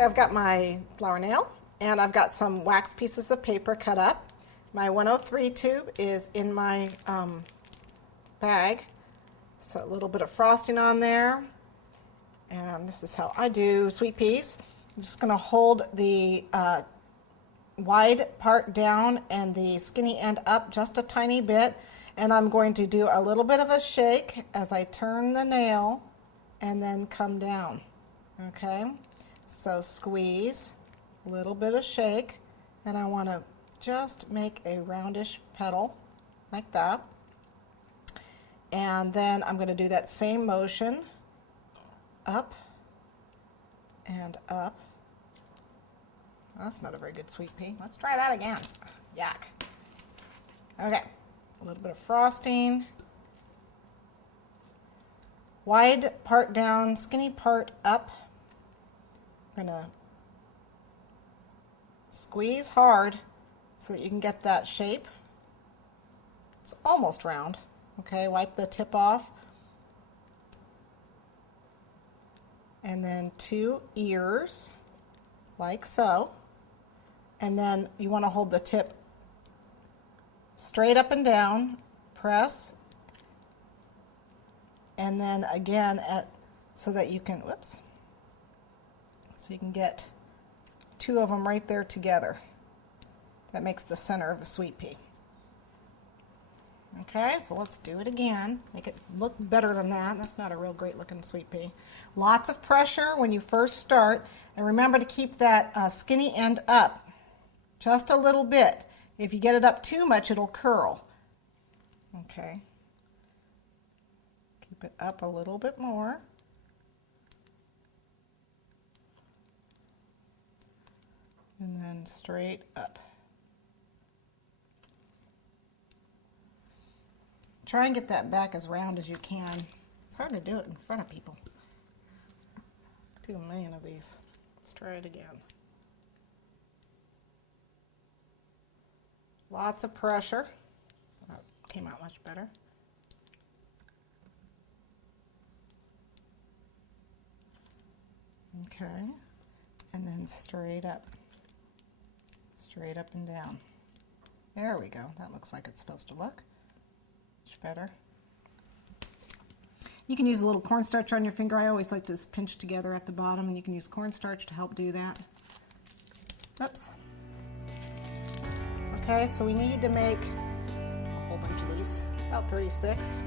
Okay, I've got my flower nail and I've got some wax pieces of paper cut up. My 103 tube is in my bag. So a little bit of frosting on there. And this is how I do sweet peas. I'm just going to hold the wide part down and the skinny end up just a tiny bit. And I'm going to do a little bit of a shake as I turn the nail and then come down. Okay, so squeeze, a little bit of shake, and I want to just make a roundish petal like that. And then I'm going to do that same motion up and up. That's not a very good sweet pea. Let's try that again. Yuck. Okay, a little bit of frosting. Wide part down, skinny part up. I'm going to squeeze hard so that you can get that shape. It's almost round. Okay, wipe the tip off. And then 2 ears, like so. And then you want to hold the tip straight up and down, press, and then again so that you can, whoops, so you can get 2 of them right there together. That makes the center of the sweet pea. Okay, so let's do it again. Make it look better than that. That's not a real great looking sweet pea. Lots of pressure when you first start, and remember to keep that skinny end up just a little bit. If you get it up too much, it'll curl. Okay. Keep it up a little bit more. And then straight up. Try and get that back as round as you can. It's hard to do it in front of people. Do 1 million of these. Let's try it again. Lots of pressure. That came out much better. Okay, and then straight up and down. There we go. That looks like it's supposed to look. Much better. You can use a little cornstarch on your finger. I always like to just pinch together at the bottom, and you can use cornstarch to help do that. Oops. Okay, so we need to make a whole bunch of these, about 36.